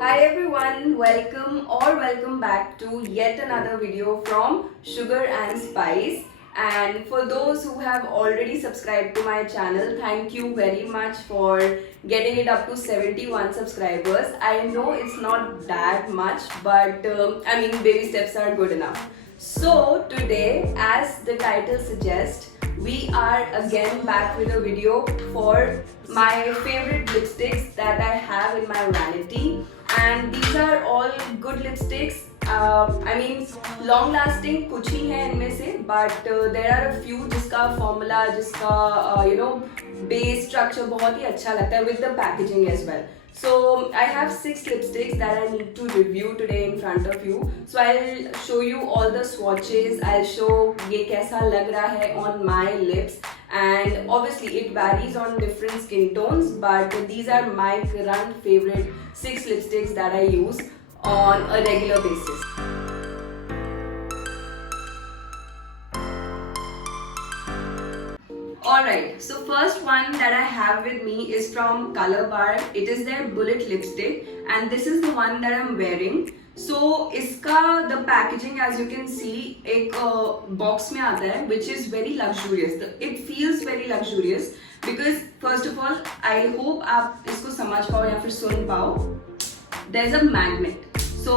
Hi everyone, welcome back to yet another video from Sugar and Spice. And for those who have already subscribed to my channel, thank you very much for getting it up to 71 subscribers. I know it's not that much, but baby steps are good enough. So today, as the title suggests, we are again back with a video for my favorite lipsticks that I have in my vanity, and these are all good lipsticks. Long lasting कुछ ही है इनमें से, but there are a few जिसका formula, जिसका base structure बहुत ही अच्छा लगता है with the packaging as well. So I have 6 lipsticks that I need to review today in front of you. So I'll show you all the swatches. I'll show ये कैसा लग रहा है on my lips, and obviously it varies on different skin tones, but these are my current favorite 6 lipsticks that I use on a regular basis. Alright, so first one that I have with me is from Color Bar. It is their Bullet lipstick, and this is the one that I'm wearing. So इसका the packaging, as you can see, एक box में आता है, which is very luxurious. It feels very luxurious because first of all, I hope आप इसको समझ पाओ या फिर सुन पाओ. There's a magnet. So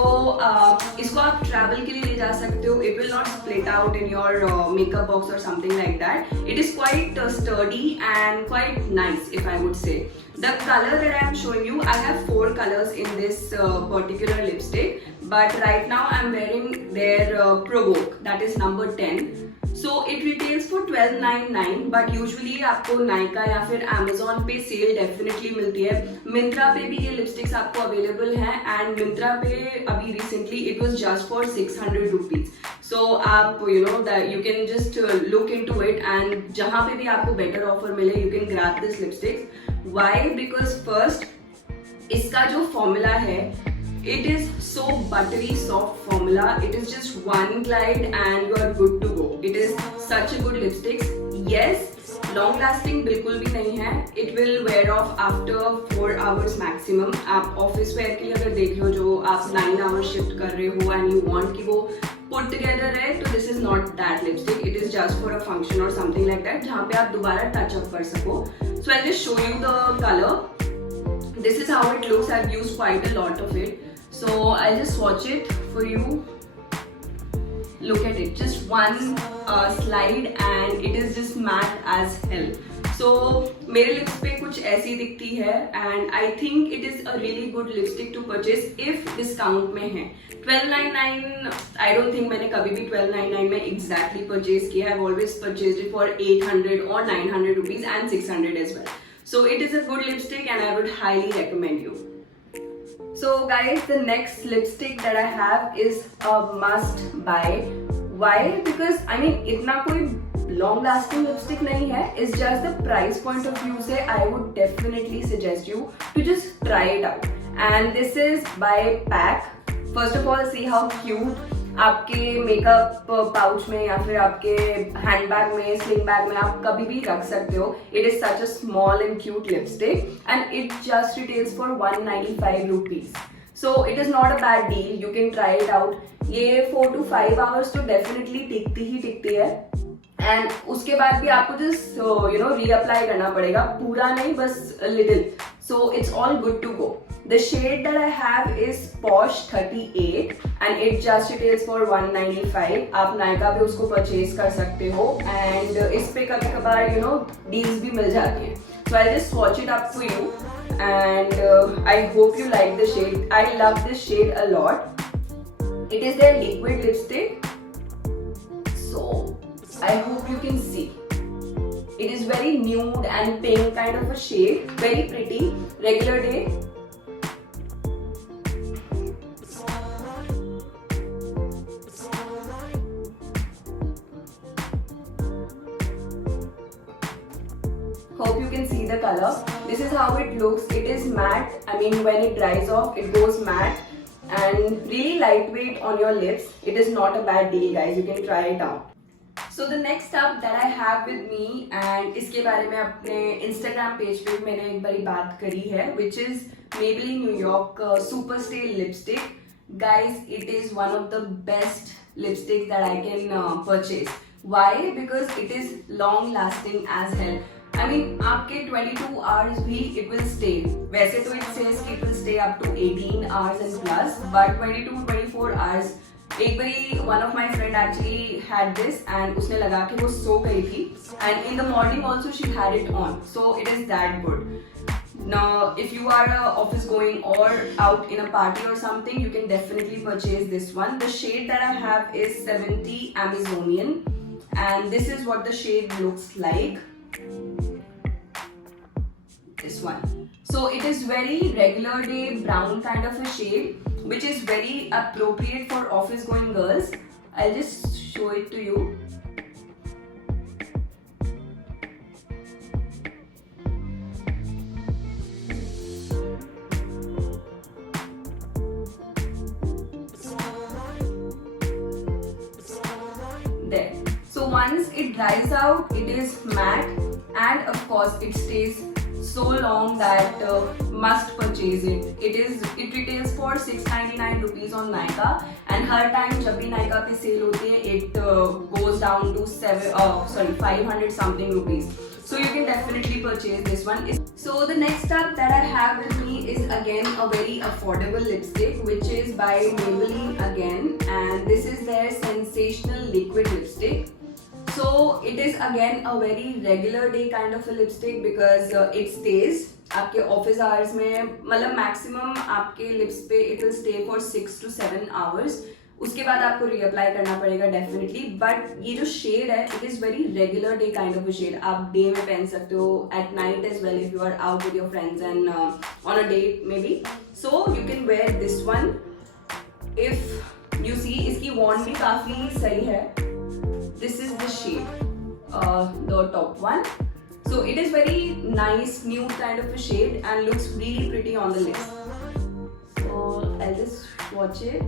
इसको आप travel के लिए ले जा सकते हो. It will not split out in your makeup box or something like that. It is quite sturdy and quite nice, if I would say. The color that I am showing you, I have 4 colors in this particular lipstick, but right now I am wearing their Provoke, that is number 10. So it retails for $12.99, but usually आपको नायका या फिर Amazon पे cell definitely मिलती है. मिंत्रा पे भी ये lipsticks आपको अवेलेबल हैं, एंड मिंत्रा पे अभी recently it was just for 600 rupees. So आप you can just look into it, and जहाँ पे भी आपको बेटर ऑफर मिले, you can grab this lipsticks. Why? Because first, इसका जो फॉर्मूला है, it is so buttery soft formula. It is just one glide and you are good to go. It is such a good lipstick. Yes, long lasting बिल्कुल भी नहीं है. It will wear off after 4 hours maximum. आप office where के लिए अगर देख रहे हो, जो आप 9 hours शिफ्ट कर रहे हो and you want कि वो put together है, तो this is not that lipstick. It is just for a function or something like that, जहाँ पे आप दोबारा touch up कर सको. So I'll just show you the color. This is how it looks. I've used quite a lot of it. So I'll just swatch it for you. Look at it, just one slide and it is just matte as hell. So मेरे lips पे कुछ ऐसी दिखती है, and I think it is a really good lipstick to purchase if discount में है. $12.99, I don't think मैंने कभी भी $12.99 में exactly purchase किया. I've always purchased it for 800 or 900 rupees and 600 as well. So it is a good lipstick and I would highly recommend you. So guys, the next lipstick that I have is a must buy. Why? Because इतना कोई long lasting lipstick नहीं है. It's just the price point of view से I would definitely suggest you to just try it out. And this is by PAC. First of all, see how cute. आपके makeup pouch में या फिर आपके handbag में, sling bag में आप कभी भी रख सकते हो. It is such a small and cute lipstick, and it just retails for 195 rupees. So it is not a bad deal. You can try it out. ये 4 to 5 आवर्स तो डेफिनेटली टिकती है, एंड उसके बाद भी आपको जस्ट रीअप्लाई करना पड़ेगा. पूरा नहीं, बस little. So it's all good to go. The shade that I have is Posh 38 and it just retails for 195. आप नायका पे उसको परचेज कर सकते हो, एंड इस पे कभी कभार डील्स भी मिल जाती हैं. So I'll just swatch it up for you, and I hope you like the shade. I love this shade a lot. It is their liquid lipstick, so I hope you can see. It is very nude and pink kind of a shade, very pretty, regular day. Hope you can see the color. This is how it looks. It is matte. When it dries off, it goes matte and really lightweight on your lips. It is not a bad deal, guys. You can try it out. So the next up that I have with me, and इसके बारे में अपने Instagram page पे मैंने एक बारी बात करी है, which is Maybelline New York Super Stay lipstick. Guys, it is one of the best lipsticks that I can purchase. Why? Because it is long lasting as hell. I mean, आपके 22 hours भी it will stay. वैसे तो it says कि it will stay up to 18 hours and plus, but 22-24 hours. एक बारी one of my friend actually had this and उसने लगा के वो सो गई थी and in the morning also she had it on, so it is that good. Now, if you are office going or out in a party or something, you can definitely purchase this one. The shade that I have is 70 Amazonian, and this is what the shade looks like. This one. So it is very regular day brown kind of a shade, which is very appropriate for office going girls. I'll just show it to you. There. So once it dries out, it is matte, and of course it stays so long that must purchase it. It retails for 699 rupees on Nykaa, and her time जब भी Nykaa पे sale होती है, it goes down to 500 something rupees. So you can definitely purchase this one. So the next up that I have with me is again a very affordable lipstick, which is by Maybelline again, and this is their Sensational Liquid Lipstick. So it is again a very regular day kind of a lipstick because it stays आपके office hours में, मतलब maximum आपके lips पे it will stay for 6 to 7 hours. उसके बाद आपको reapply करना पड़ेगा definitely. But ये जो shade है, it is very regular day kind of a shade. आप day में पहन सकते हो, at night as well if you are out with your friends and on a date maybe. So you can wear this one. If you see, इसकी wand भी काफी सही है. This is the shade, the top one. So it is very nice nude kind of a shade and looks really pretty on the lips. So I'll just swatch it.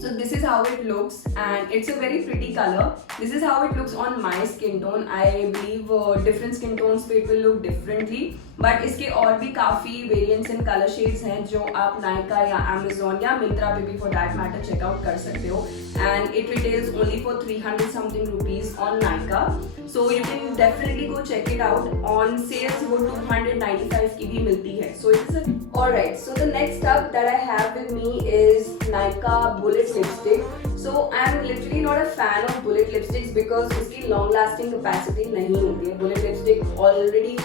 So this is how it looks, and it's a very pretty color. This is how it looks on my skin tone. I believe different skin tones पे it will look differently, but इसके और भी काफी variants and color shades हैं जो आप Nykaa या Amazon या Myntra पे भी for that matter check out कर सकते हो. And it retails only for 300 something rupees on Nykaa. So you can definitely go check it out. On sales वो 295 की भी मिलती है. So it's a alright. So the next up that I have with me is Nykaa Bullet lipstick. So I am literally not a fan of bullet lipsticks because उसकी long lasting capacity नहीं होती है. Bullet lipstick already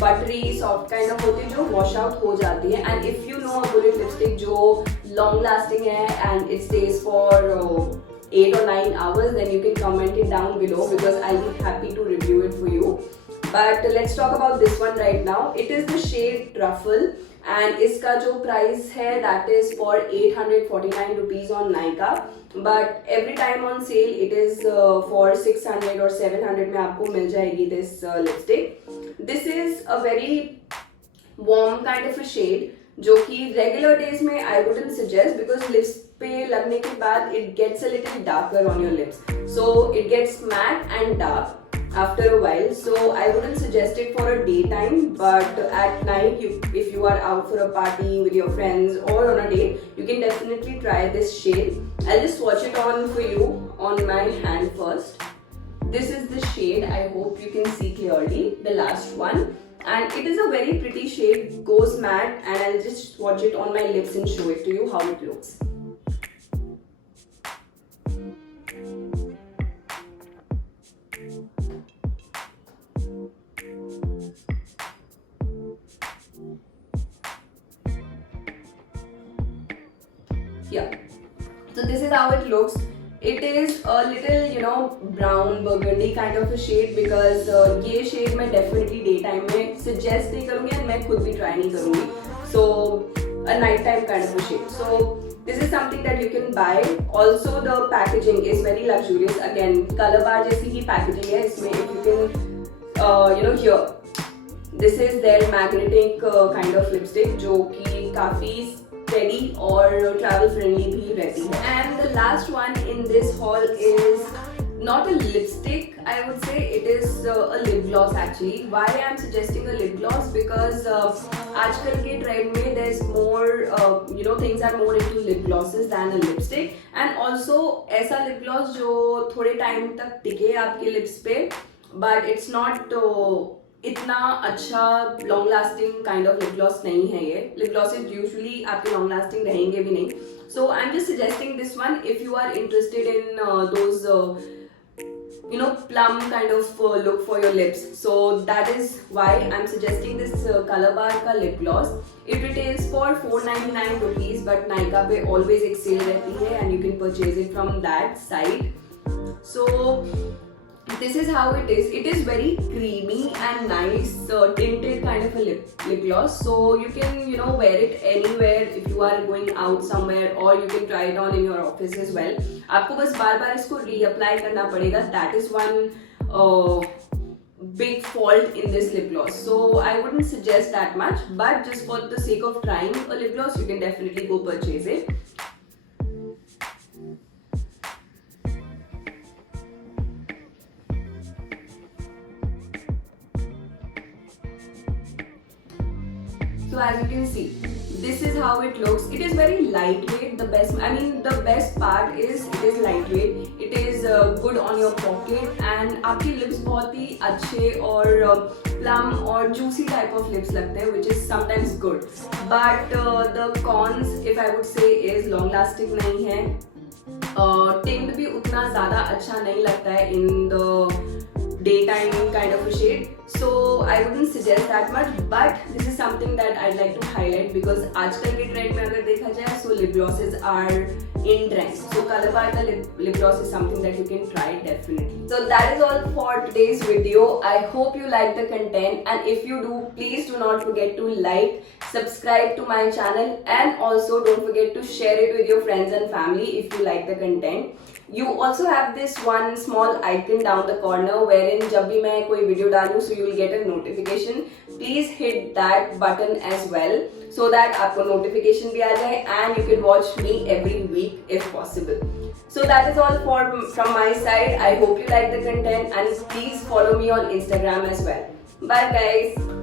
buttery soft kind of होती है जो wash out हो जाती है. And if you know a bullet lipstick जो long lasting है and it stays for 8 or 9 hours, then you can comment it down below because I'll be happy to review it for you. But let's talk about this one right now. It is the shade Truffle, and इसका जो price है that is for 849 rupees on Nykaa. But every time on sale it is for 600 or 700 में आपको मिल जाएगी this lipstick. This is a very warm kind of a shade जो कि regular days में I wouldn't suggest because lips पे लगने के बाद it gets a little darker on your lips. So it gets matte and dark after a while, so I wouldn't suggest it for a daytime, but at night if you are out for a party with your friends or on a date, you can definitely try this shade. I'll just swatch it on for you on my hand first. This is the shade. I hope you can see clearly, the last one, and it is a very pretty shade, goes matte, and I'll just swatch it on my lips and show it to you how it looks. Yeah, so this is how it looks. It is a little brown burgundy kind of a shade because ये shade मैं definitely daytime में suggest नहीं करूँगी and मैं खुद भी try नहीं करूँगी. So a nighttime kind of a shade. So this is something that you can buy. Also the packaging is very luxurious. Again, color bar जैसी ही packaging है इसमें. If you can here This is their magnetic kind of lipstick जो कि काफी steady और travel friendly भी रहती है. And the last one in this haul is not a lipstick, I would say it is a lip gloss actually. Why I am suggesting a lip gloss? Because आजकल के trend में there's more things are more into lip glosses than a lipstick. And also ऐसा lip gloss जो थोड़े time तक टिके आपके lips पे, but it's not इतना अच्छा long lasting kind of lip gloss नहीं है ये. लिप ग्लॉसेज यूजुअली आपके लॉन्ग लास्टिंग रहेंगे भी नहीं. So I am just suggesting this one if you are interested in those plum kind of look for your lips. So that is why I'm suggesting this Color Bar ka lip gloss. It retails for 499 rupees, but Nykaa पे always एक sale रहती है and you can purchase it from that site. So this is how it is. It is very creamy and nice tinted kind of a lip gloss. So you can wear it anywhere if you are going out somewhere, or you can try it on in your office as well. आपको बस बार बार इसको reapply करना पड़ेगा. That is one big fault in this lip gloss. So I wouldn't suggest that much, but just for the sake of trying a lip gloss, you can definitely go purchase it. So as you can see, this is how it looks. It is very lightweight. The best part is it is lightweight. It is good on your pocket, and आपके lips बहुत ही अच्छे और plum और juicy type of lips लगते हैं, which is sometimes good. But the cons, if I would say, is long lasting नहीं है. Tint भी उतना ज़्यादा अच्छा नहीं लगता है in the daytime kind of a shade. So I wouldn't suggest that much, but this is something that I'd like to highlight because आजकल के ट्रेंड में अगर देखा जाए, so lip glosses are in trend. So Color Bar का lip gloss is something that you can try definitely. So that is all for today's video. I hope you like the content, and if you do, please do not forget to like, subscribe to my channel, and also don't forget to share it with your friends and family if you like the content. You also have this one small icon down the corner wherein जब भी मैं कोई video डालूँ, so you will get a notification. Please hit that button as well so that आपको notification भी आ जाए and you can watch me every week if possible. So that is all from my side. I hope you like the content and please follow me on Instagram as well. Bye guys.